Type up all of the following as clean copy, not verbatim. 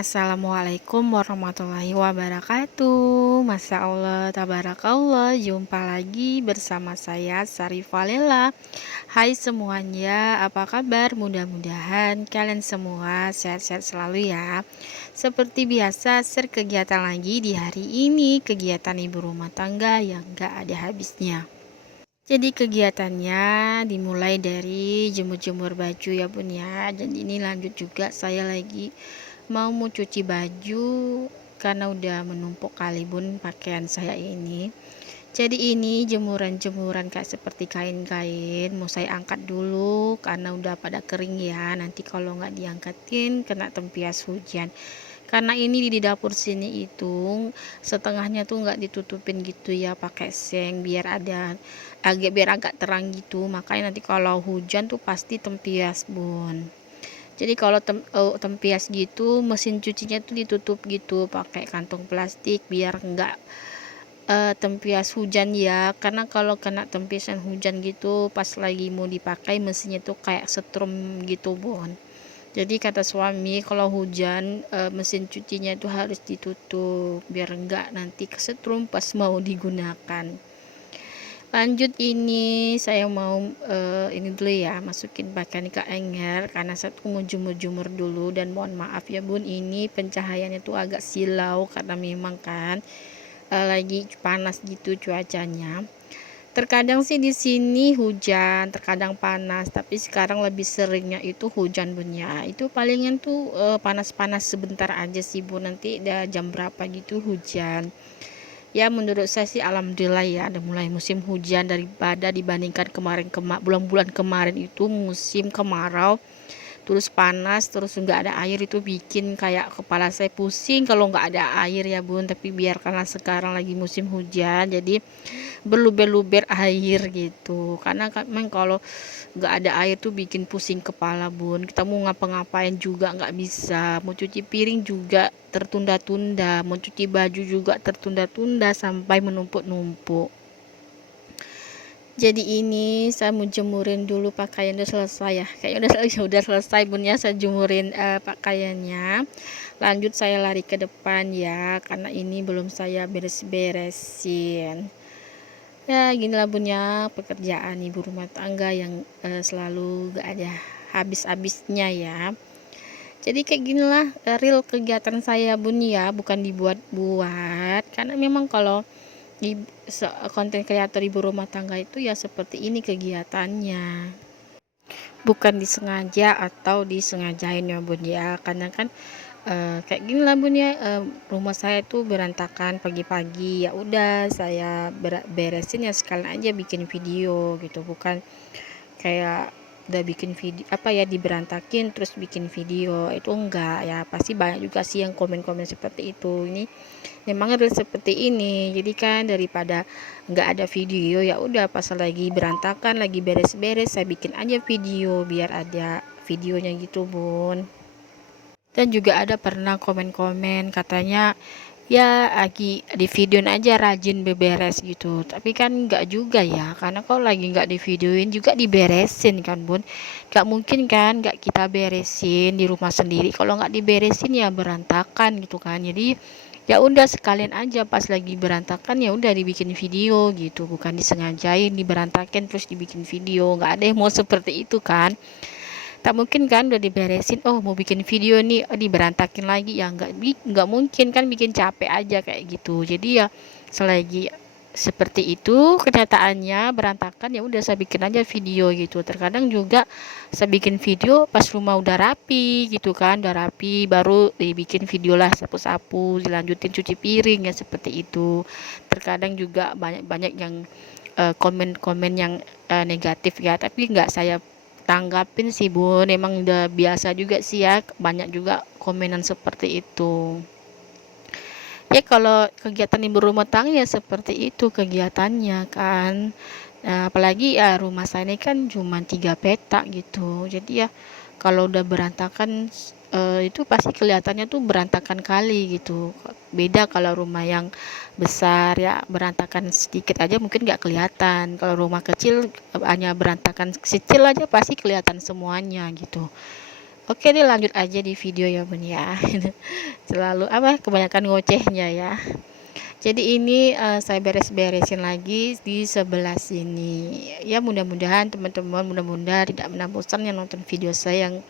Assalamualaikum warahmatullahi wabarakatuh. Masya Allah, tabarakallah. Jumpa lagi bersama saya Sarifah Lela. Hai semuanya, apa kabar? Mudah-mudahan kalian semua sehat-sehat selalu ya. Seperti biasa, share kegiatan lagi di hari ini. Kegiatan ibu rumah tangga yang gak ada habisnya. Jadi kegiatannya dimulai dari jemur-jemur baju ya bun ya. Dan ini lanjut juga saya lagi mau cuci baju karena udah menumpuk kali bun pakaian saya ini. Jadi ini jemuran-jemuran kayak seperti kain-kain mau saya angkat dulu karena udah pada kering ya. Nanti kalau nggak diangkatin kena tempias hujan. Karena ini di dapur sini itu setengahnya tuh nggak ditutupin gitu ya pakai seng biar agak terang gitu. Makanya nanti kalau hujan tuh pasti tempias bun. Jadi kalau tempias gitu mesin cucinya tuh ditutup gitu pakai kantong plastik biar enggak tempias hujan ya, karena kalau kena tempiasan hujan gitu pas lagi mau dipakai mesinnya tuh kayak setrum gitu bun. Jadi kata suami kalau hujan mesin cucinya itu harus ditutup biar enggak nanti kesetrum pas mau digunakan. Lanjut ini saya mau ini dulu ya, masukin pakaian ke hanger karena saya tuh mau jemur-jumur dulu. Dan mohon maaf ya bun, ini pencahayaannya tuh agak silau karena memang kan lagi panas gitu cuacanya. Terkadang sih di sini hujan, terkadang panas, tapi sekarang lebih seringnya itu hujan bun ya. Itu palingan tuh panas-panas sebentar aja sih bun, nanti udah jam berapa gitu hujan. Ya menurut saya sih alhamdulillah ya ada mulai musim hujan daripada dibandingkan bulan-bulan kemarin itu musim kemarau terus panas terus nggak ada air, itu bikin kayak kepala saya pusing kalau nggak ada air ya bun. Tapi biarkanlah sekarang lagi musim hujan jadi berluber-luber air gitu, karena kan memang kalau nggak ada air tuh bikin pusing kepala bun. Kita mau ngapa-ngapain juga nggak bisa, mau cuci piring juga tertunda-tunda, mau cuci baju juga tertunda-tunda sampai menumpuk-numpuk. Jadi ini saya mau jemurin dulu pakaian, udah selesai ya kayaknya udah selesai bun ya, saya jemurin pakaiannya. Lanjut saya lari ke depan ya karena ini belum saya beres-beresin. Ya ginilah bun ya pekerjaan ibu rumah tangga yang selalu gak ada habis-habisnya ya. Jadi kayak ginilah real kegiatan saya bun ya, bukan dibuat-buat. Karena memang kalau di konten kreator ibu rumah tangga itu ya seperti ini kegiatannya, bukan disengaja atau disengajain ya bun ya. Karena kan kayak gini lah bun ya, rumah saya tuh berantakan pagi-pagi, ya udah saya beresin ya sekalian aja bikin video gitu, bukan kayak udah bikin video apa ya diberantakin terus bikin video, itu enggak ya. Pasti banyak juga sih yang komen-komen seperti itu. Ini memang real seperti ini, jadi kan daripada nggak ada video ya udah pas lagi berantakan lagi beres-beres saya bikin aja video biar ada videonya gitu bun. Dan juga ada pernah komen-komen katanya ya lagi di videoin aja rajin beberes gitu, tapi kan nggak juga ya, karena kalau lagi nggak di videoin juga diberesin kan bun. Nggak mungkin kan nggak kita beresin di rumah sendiri, kalau nggak diberesin ya berantakan gitu kan. Jadi ya udah sekalian aja pas lagi berantakan ya udah dibikin video gitu, bukan disengajain diberantakin terus dibikin video. Nggak ada yang mau seperti itu kan. Tak mungkin kan udah diberesin, oh mau bikin video nih, oh, diberantakin lagi ya, nggak mungkin kan, bikin capek aja kayak gitu. Jadi ya selagi seperti itu kenyataannya berantakan ya udah saya bikin aja video gitu. Terkadang juga saya bikin video pas rumah udah rapi gitu kan, udah rapi baru dibikin video lah, sapu-sapu dilanjutin cuci piring ya seperti itu. Terkadang juga banyak-banyak yang komen-komen yang negatif ya, tapi nggak saya tanggapin sih bun, emang udah biasa juga sih ya, banyak juga komenan seperti itu. Ya kalau kegiatan ibu rumah tangga ya seperti itu kegiatannya kan. Nah, apalagi ya rumah saya ini kan cuma 3 petak gitu, jadi ya kalau udah berantakan itu pasti kelihatannya tuh berantakan kali gitu. Beda kalau rumah yang besar ya berantakan sedikit aja mungkin nggak kelihatan, kalau rumah kecil hanya berantakan kecil aja pasti kelihatan semuanya gitu. Oke deh, lanjut aja di video ya bun ya. Selalu apa, kebanyakan ngocehnya ya. Jadi ini saya beres-beresin lagi di sebelah sini ya. Mudah-mudahan teman-teman, mudah-mudahan tidak pernah bosan yang nonton video saya yang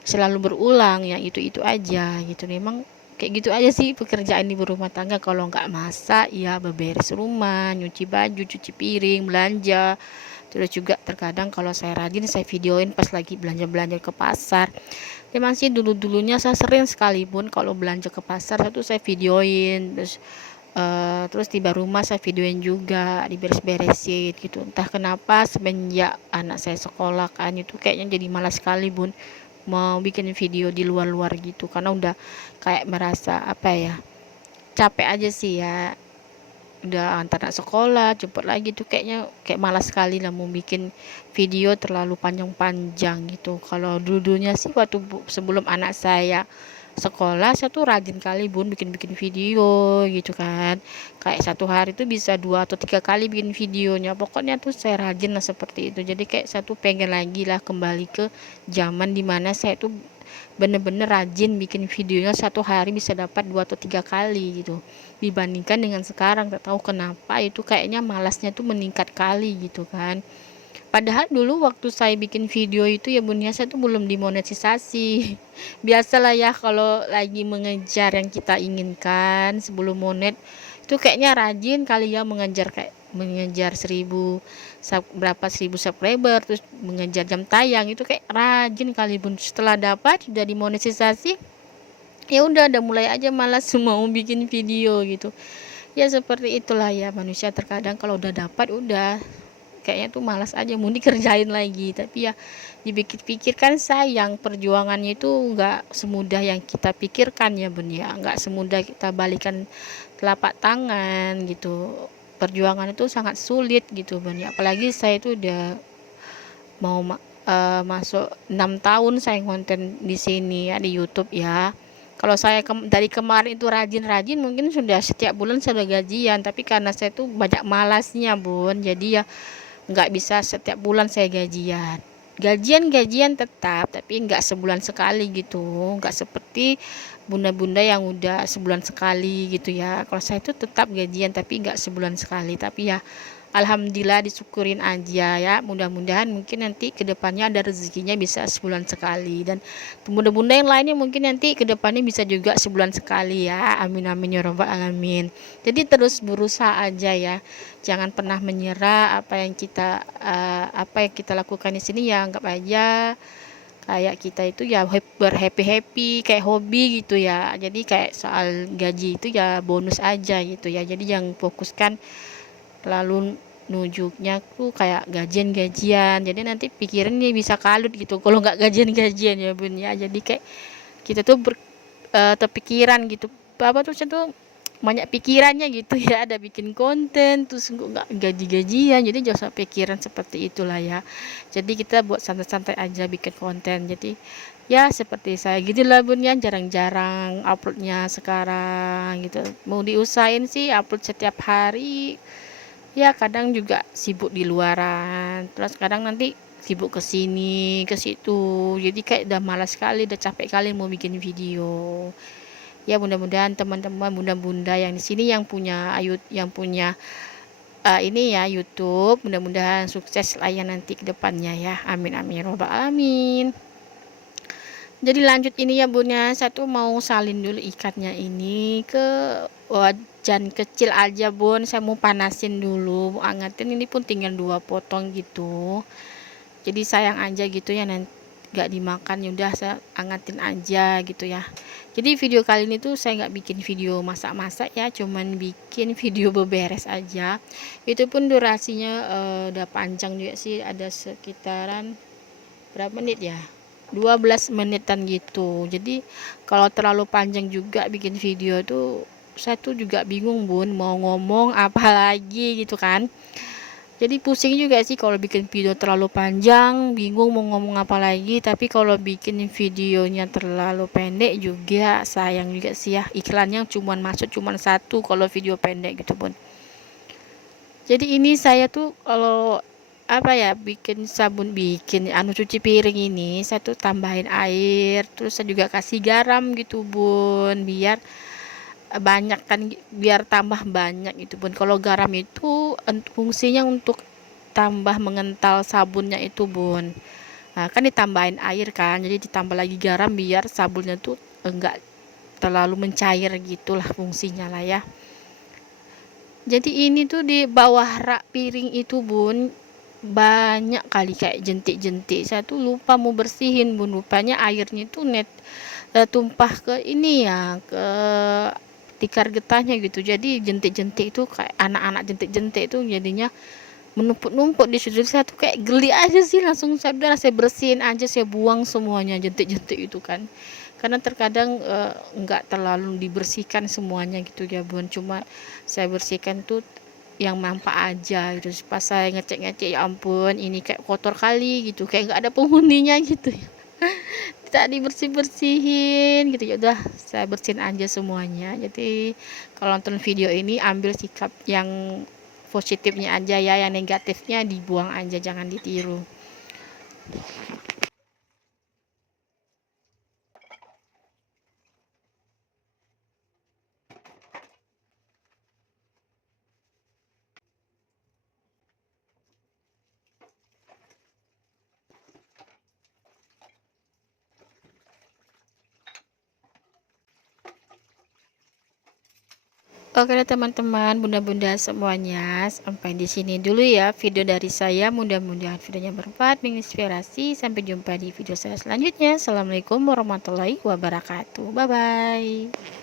selalu berulang yang itu-itu aja gitu. Memang kayak gitu aja sih pekerjaan ibu rumah tangga. Kalau nggak masak ya beberes rumah, nyuci baju, cuci piring, belanja. Terus juga terkadang kalau saya rajin saya videoin pas lagi belanja-belanja ke pasar. Memang sih dulu-dulunya saya sering sekalipun kalau belanja ke pasar itu saya videoin. Terus tiba rumah saya videoin juga, diberes-beresin gitu. Entah kenapa semenjak anak saya sekolah kan itu kayaknya jadi malas sekali bun mau bikin video di luar-luar gitu, karena udah kayak merasa apa ya, capek aja sih ya. Udah antar anak sekolah jemput lagi tuh kayaknya kayak malas sekali lah mau bikin video terlalu panjang-panjang gitu. Kalau dulunya sih waktu sebelum anak saya sekolah saya tuh rajin kali bun bikin-bikin video gitu kan, kayak satu hari tuh bisa 2 atau 3 kali bikin videonya. Pokoknya tuh saya rajin lah seperti itu. Jadi kayak saya tuh pengen lagi lah kembali ke zaman dimana saya tuh bener-bener rajin bikin videonya, satu hari bisa dapat 2 atau 3 kali gitu, dibandingkan dengan sekarang. Tak tahu kenapa itu kayaknya malasnya tuh meningkat kali gitu kan. Padahal dulu waktu saya bikin video itu ya bun ya, saya tuh belum dimonetisasi. Biasalah ya kalau lagi mengejar yang kita inginkan sebelum monet itu kayaknya rajin kali ya mengejar, kayak mengejar 1000 subscriber, terus mengejar jam tayang itu kayak rajin kali bun. Setelah dapat sudah dimonetisasi ya udah mulai aja malas mau bikin video gitu. Ya seperti itulah ya manusia, terkadang kalau udah dapat udah kayaknya tuh malas aja mau dikerjain lagi. Tapi ya dipikir-pikir kan sayang, perjuangannya itu nggak semudah yang kita pikirkan ya bun ya, nggak semudah kita balikan telapak tangan gitu. Perjuangan itu sangat sulit gitu bun ya, apalagi saya itu udah mau masuk 6 tahun saya konten di sini ya, di YouTube ya. Kalau saya dari kemarin itu rajin-rajin mungkin sudah setiap bulan sudah gajian, tapi karena saya tuh banyak malasnya bun, jadi ya nggak bisa setiap bulan saya gajian. Gajian tetap, tapi nggak sebulan sekali gitu, nggak seperti bunda-bunda yang udah sebulan sekali gitu ya. Kalau saya itu tetap gajian tapi nggak sebulan sekali. Tapi ya alhamdulillah disyukurin aja ya. Mudah-mudahan mungkin nanti kedepannya ada rezekinya bisa sebulan sekali, dan bunda-bunda yang lainnya mungkin nanti kedepannya bisa juga sebulan sekali ya. Amin amin ya robbal alamin. Jadi terus berusaha aja ya, jangan pernah menyerah. Apa yang kita lakukan di sini ya anggap aja kayak kita itu ya berhappy kayak hobi gitu ya. Jadi kayak soal gaji itu ya bonus aja gitu ya. Jadi yang fokuskan terlalu nunjuknya tuh kayak gajian-gajian, jadi nanti pikirannya bisa kalut gitu kalau nggak gajian-gajian ya bun ya. Jadi kayak kita tuh terpikiran gitu, apa tuh saya tuh banyak pikirannya gitu ya, ada bikin konten terus nggak gaji-gajian, jadi jangan sampai pikiran seperti itulah ya. Jadi kita buat santai-santai aja bikin konten. Jadi ya seperti saya gitulah bun ya, jarang-jarang uploadnya sekarang gitu. Mau diusahain sih upload setiap hari ya, kadang juga sibuk di luaran, terus kadang nanti sibuk ke sini ke situ, jadi kayak udah malas sekali, udah capek kali mau bikin video. Ya mudah-mudahan teman-teman bunda-bunda yang di sini yang punya ini ya YouTube, mudah-mudahan sukses lah ya nanti ke depannya ya. Amin amin ya robbal alamin. Jadi lanjut ini ya bunda, saya tuh mau salin dulu ikatnya ini ke wajan kecil aja bun. Saya mau panasin dulu, mau angetin. Ini pun tinggal 2 potong gitu, jadi sayang aja gitu ya nanti nggak dimakan, yaudah saya angetin aja gitu ya. Jadi video kali ini tuh saya nggak bikin video masak-masak ya, cuman bikin video beberes aja. Itu pun durasinya udah panjang juga sih, ada sekitaran berapa menit ya, 12 menitan gitu. Jadi kalau terlalu panjang juga bikin video tuh saya tuh juga bingung bun mau ngomong apa lagi gitu kan. Jadi pusing juga sih kalau bikin video terlalu panjang, bingung mau ngomong apa lagi. Tapi kalau bikin videonya terlalu pendek juga sayang juga sih ya, iklannya cuman masuk cuman satu kalau video pendek gitu bun. Jadi ini saya tuh kalau apa ya, bikin anu cuci piring ini saya tuh tambahin air, terus saya juga kasih garam gitu Bun, biar banyak kan, biar tambah banyak gitu Bun. Kalau garam itu fungsinya untuk tambah mengental sabunnya itu Bun. Nah, kan ditambahin air kan, jadi ditambah lagi garam biar sabunnya tuh enggak terlalu mencair gitulah fungsinya lah ya. Jadi ini tuh di bawah rak piring itu Bun, banyak kali kayak jentik-jentik. Saya tuh lupa mau bersihin Bun, rupanya airnya tuh tumpah ke ini ya, ke tikar getahnya gitu. Jadi jentik-jentik itu kayak anak-anak jentik-jentik itu jadinya menumpuk-numpuk di situ. Saya tuh kayak geli aja sih, langsung saya bersihin aja, saya buang semuanya jentik-jentik itu kan. Karena terkadang nggak terlalu dibersihkan semuanya gitu ya Bun, cuma saya bersihkan tuh yang nampak aja gitu. Pas saya ngecek-ngecek, ya ampun ini kayak kotor kali gitu, kayak nggak ada penghuninya gitu ya. Tak dibersih-bersihin gitu, ya udah saya bersihin aja semuanya. Jadi kalau nonton video ini ambil sikap yang positifnya aja ya, yang negatifnya dibuang aja, jangan ditiru. Oke deh teman-teman, bunda-bunda semuanya, sampai di sini dulu ya video dari saya. Mudah-mudahan videonya bermanfaat, menginspirasi. Sampai jumpa di video saya selanjutnya. Assalamualaikum warahmatullahi wabarakatuh. Bye bye.